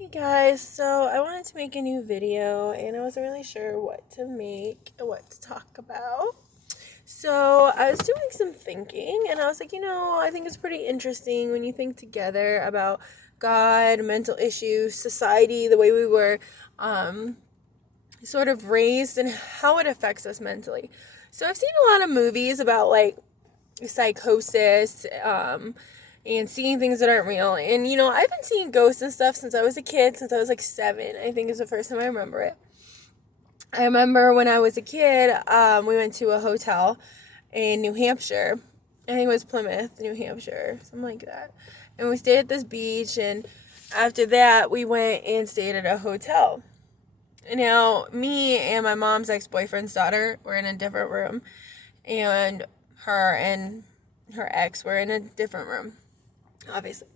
Hey guys, so I wanted to make a new video and I wasn't really sure what to make, what to talk about. So I was doing some thinking and I was like, I think it's pretty interesting when you think together about God, mental issues, society, the way we were sort of raised and how it affects us mentally. So I've seen a lot of movies about like psychosis, and seeing things that aren't real. And I've been seeing ghosts and stuff since I was a kid, since I was like 7. I think is the first time I remember it. I remember when I was a kid, we went to a hotel in New Hampshire. I think it was Plymouth, New Hampshire, something like that. And we stayed at this beach, and after that, we went and stayed at a hotel. Now, me and my mom's ex-boyfriend's daughter were in a different room, and her ex were in a different room, obviously.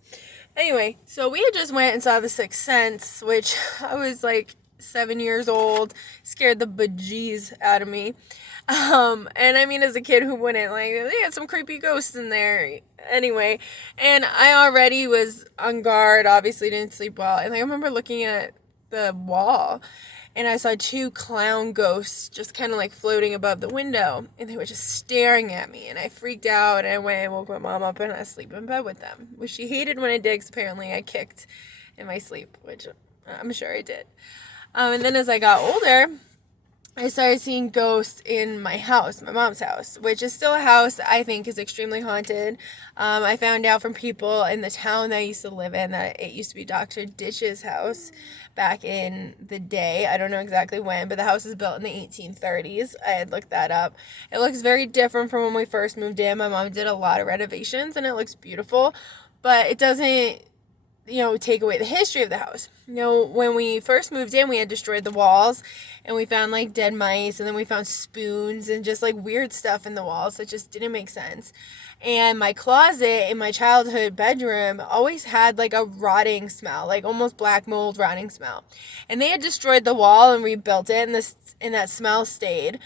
Anyway, so we had just went and saw The Sixth Sense, which I was like 7 years old, scared the bejeez out of me. And I mean, as a kid, who wouldn't? Like, they had some creepy ghosts in there. Anyway, and I already was on guard, obviously didn't sleep well. And I remember looking at the wall and I saw two clown ghosts just kind of like floating above the window, and they were just staring at me, and I freaked out, and I went and woke my mom up, and I sleep in bed with them, which she hated when I did, because apparently I kicked in my sleep, which I'm sure I did. And then as I got older, I started seeing ghosts in my house, my mom's house, which is still a house I think is extremely haunted. I found out from people in the town that I used to live in that it used to be Dr. Ditch's house back in the day. I don't know exactly when, but the house was built in the 1830s. I had looked that up. It looks very different from when we first moved in. My mom did a lot of renovations and it looks beautiful, but it doesn't take away the history of the house. When we first moved in, we had destroyed the walls and we found like dead mice, and then we found spoons and just like weird stuff in the walls that just didn't make sense. And my closet in my childhood bedroom always had like a rotting smell, like almost black mold rotting smell. And they had destroyed the wall and rebuilt it, and that smell stayed.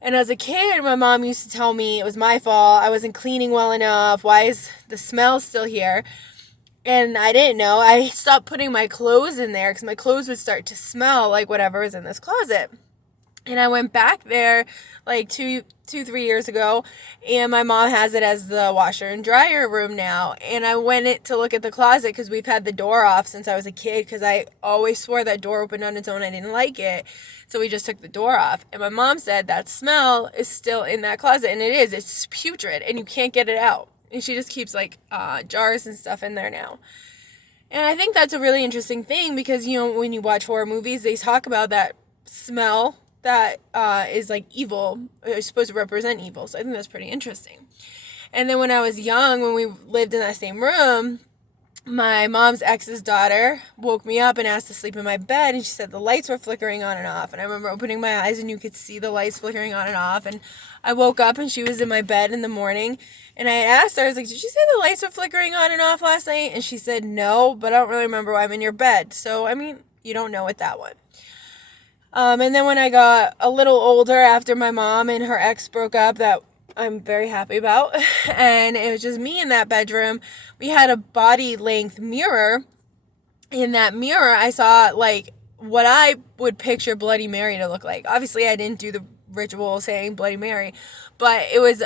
And as a kid, my mom used to tell me it was my fault. I wasn't cleaning well enough. Why is the smell still here? And I didn't know. I stopped putting my clothes in there because my clothes would start to smell like whatever was in this closet. And I went back there like 3 years ago, and my mom has it as the washer and dryer room now. And I went to look at the closet because we've had the door off since I was a kid, because I always swore that door opened on its own. I didn't like it. So we just took the door off. And my mom said that smell is still in that closet. And it is. It's putrid, and you can't get it out. And she just keeps like jars and stuff in there now. And I think that's a really interesting thing because, when you watch horror movies, they talk about that smell that is like evil, or is supposed to represent evil. So I think that's pretty interesting. And then when I was young, when we lived in that same room, my mom's ex's daughter woke me up and asked to sleep in my bed, and she said the lights were flickering on and off. And I remember opening my eyes and you could see the lights flickering on and off. And I woke up and she was in my bed in the morning, and I asked her, I was like, did you say the lights were flickering on and off last night? And she said no, but I don't really remember why I'm in your bed. So I mean, you don't know with that one. And then when I got a little older, after my mom and her ex broke up, that I'm very happy about, and it was just me in that bedroom, we had a body length mirror. In that mirror, I saw like what I would picture Bloody Mary to look like. Obviously, I didn't do the ritual saying Bloody Mary, but it was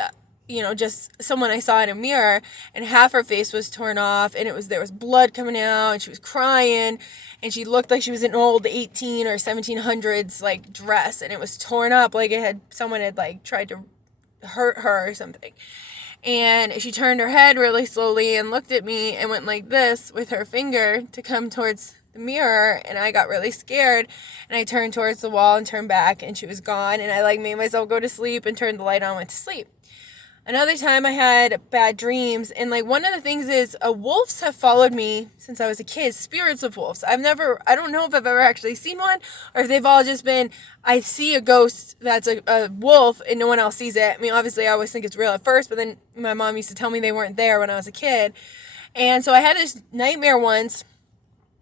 just someone I saw in a mirror, and half her face was torn off, and there was blood coming out, and she was crying, and she looked like she was in an old 18 or 1700s like dress, and it was torn up like someone had like tried to hurt her or something. And she turned her head really slowly and looked at me and went like this with her finger to come towards the mirror, and I got really scared, and I turned towards the wall and turned back, and she was gone, and I like made myself go to sleep and turned the light on and went to sleep. Another time I had bad dreams, and like one of the things is wolves have followed me since I was a kid, spirits of wolves. I don't know if I've ever actually seen one, or if they've all just been, I see a ghost that's a wolf and no one else sees it. I mean, obviously I always think it's real at first, but then my mom used to tell me they weren't there when I was a kid. And so I had this nightmare once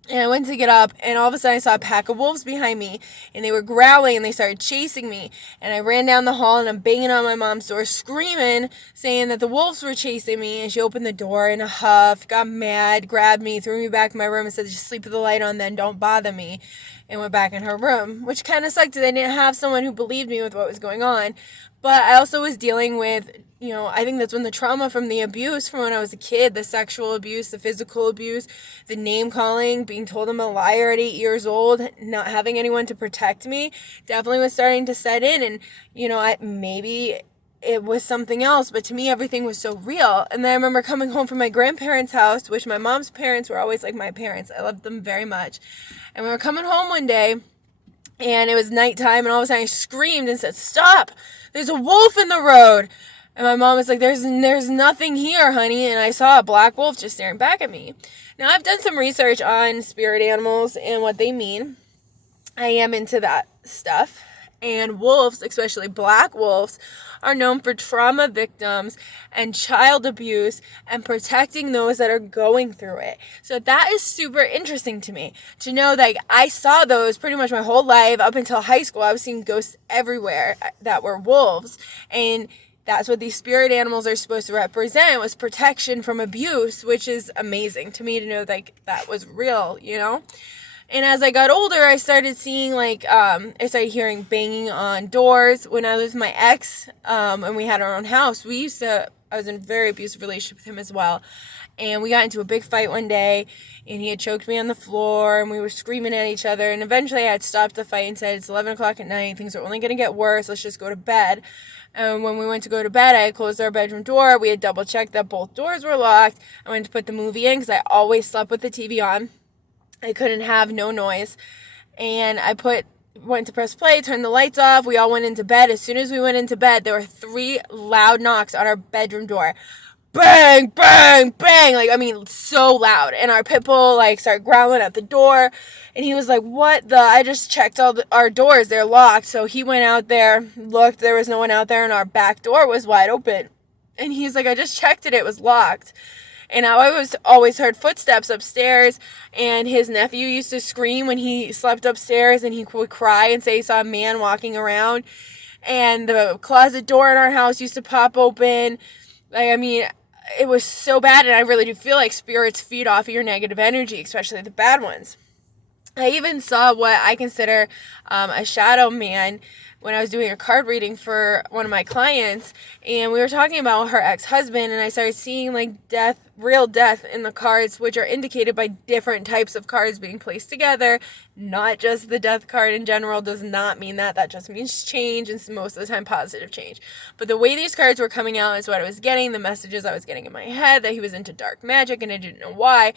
And I went to get up, and all of a sudden I saw a pack of wolves behind me, and they were growling, and they started chasing me. And I ran down the hall, and I'm banging on my mom's door, screaming, saying that the wolves were chasing me. And she opened the door in a huff, got mad, grabbed me, threw me back in my room, and said, just sleep with the light on then, don't bother me. And went back in her room, which kind of sucked that I didn't have someone who believed me with what was going on. But I also was dealing with, I think that's when the trauma from the abuse from when I was a kid, the sexual abuse, the physical abuse, the name calling, being told I'm a liar at 8 years old, not having anyone to protect me, definitely was starting to set in. And, maybe it was something else, but to me, everything was so real. And then I remember coming home from my grandparents' house, which my mom's parents were always like my parents. I loved them very much. And we were coming home one day, and it was nighttime, and all of a sudden I screamed and said, stop, there's a wolf in the road. And my mom was like, there's nothing here, honey. And I saw a black wolf just staring back at me. Now, I've done some research on spirit animals and what they mean. I am into that stuff. And wolves, especially black wolves, are known for trauma victims and child abuse and protecting those that are going through it. So that is super interesting to me to know that I saw those pretty much my whole life up until high school. I was seeing ghosts everywhere that were wolves. And that's what these spirit animals are supposed to represent, was protection from abuse, which is amazing to me to know that was real, And as I got older, I started seeing I started hearing banging on doors. When I was with my ex, and we had our own house, I was in a very abusive relationship with him as well. And we got into a big fight one day, and he had choked me on the floor, and we were screaming at each other. And eventually I had stopped the fight and said, it's 11 o'clock at night. Things are only going to get worse. Let's just go to bed. And when we went to go to bed, I had closed our bedroom door. We had double checked that both doors were locked. I went to put the movie in because I always slept with the TV on. I couldn't have no noise. And went to press play, turned the lights off. We all went into bed. As soon as we went into bed, there were 3 loud knocks on our bedroom door. Bang, bang, bang. So loud. And our pit bull, started growling at the door. And he was like, I just checked our doors. They're locked. So he went out there, looked. There was no one out there. And our back door was wide open. And he's like, I just checked it. It was locked. And I always heard footsteps upstairs, and his nephew used to scream when he slept upstairs, and he would cry and say he saw a man walking around, and the closet door in our house used to pop open. It was so bad, and I really do feel like spirits feed off of your negative energy, especially the bad ones. I even saw what I consider a shadow man when I was doing a card reading for one of my clients, and we were talking about her ex-husband, and I started seeing real death in the cards, which are indicated by different types of cards being placed together. Not just the death card in general does not mean that. That just means change, and most of the time positive change. But the way these cards were coming out is what I was getting, the messages I was getting in my head, that he was into dark magic, and I didn't know why.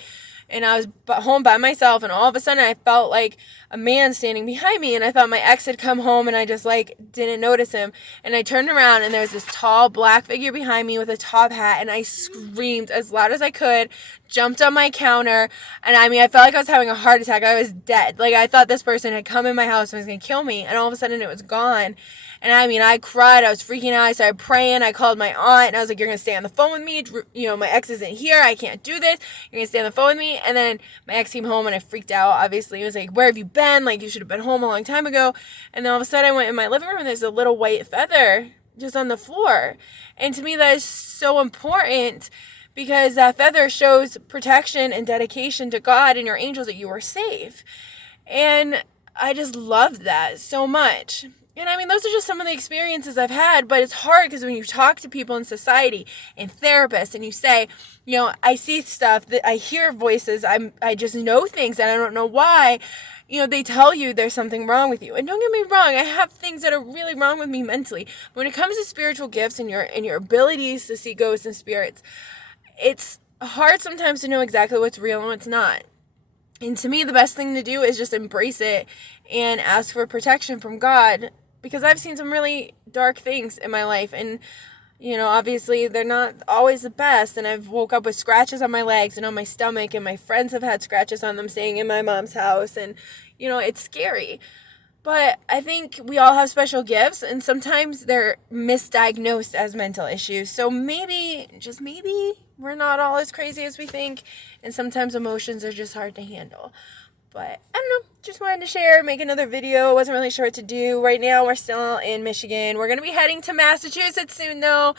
And I was home by myself, and all of a sudden I felt like a man standing behind me, and I thought my ex had come home, and I just didn't notice him. And I turned around, and there was this tall black figure behind me with a top hat, and I screamed as loud as I could, jumped on my counter, and I felt like I was having a heart attack. I was dead. I thought this person had come in my house and was going to kill me, and all of a sudden it was gone. And I cried. I was freaking out. I started praying. I called my aunt, and I was like, you're going to stay on the phone with me. My ex isn't here. I can't do this. You're going to stay on the phone with me. And then my ex came home, and I freaked out, obviously. He was like, where have you been? You should have been home a long time ago. And then all of a sudden I went in my living room, and there's a little white feather just on the floor. And to me, that is so important, because that feather shows protection and dedication to God and your angels, that you are safe. And I just loved that so much. And those are just some of the experiences I've had, but it's hard because when you talk to people in society and therapists, and you say, I see stuff, that I hear voices, I just know things and I don't know why, they tell you there's something wrong with you. And don't get me wrong, I have things that are really wrong with me mentally. But when it comes to spiritual gifts and your abilities to see ghosts and spirits, it's hard sometimes to know exactly what's real and what's not. And to me, the best thing to do is just embrace it and ask for protection from God, because I've seen some really dark things in my life, and obviously they're not always the best, and I've woke up with scratches on my legs and on my stomach, and my friends have had scratches on them staying in my mom's house, and it's scary. But I think we all have special gifts, and sometimes they're misdiagnosed as mental issues. So maybe, just maybe, we're not all as crazy as we think, and sometimes emotions are just hard to handle. But I don't know, just wanted to share, make another video. Wasn't really sure what to do. Right now, we're still in Michigan. We're going to be heading to Massachusetts soon, though.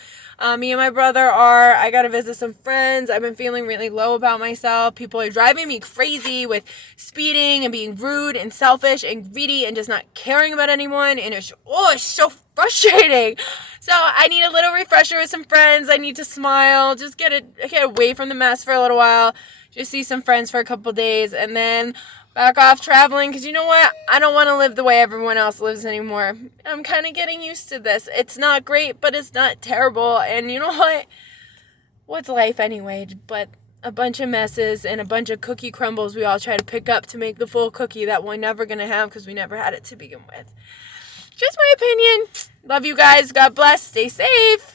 Me and my brother are. I got to visit some friends. I've been feeling really low about myself. People are driving me crazy with speeding and being rude and selfish and greedy and just not caring about anyone. And it's so frustrating. So I need a little refresher with some friends. I need to smile. Just get away from the mess for a little while. Just see some friends for a couple days, and then back off traveling, because you know what? I don't want to live the way everyone else lives anymore. I'm kind of getting used to this. It's not great, but it's not terrible. And you know what? What's life anyway? But a bunch of messes and a bunch of cookie crumbles we all try to pick up to make the full cookie that we're never going to have because we never had it to begin with. Just my opinion. Love you guys. God bless. Stay safe.